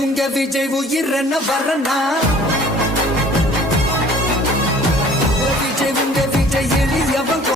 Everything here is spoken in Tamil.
உங்க விஜய் உயிர் என்ன வரனா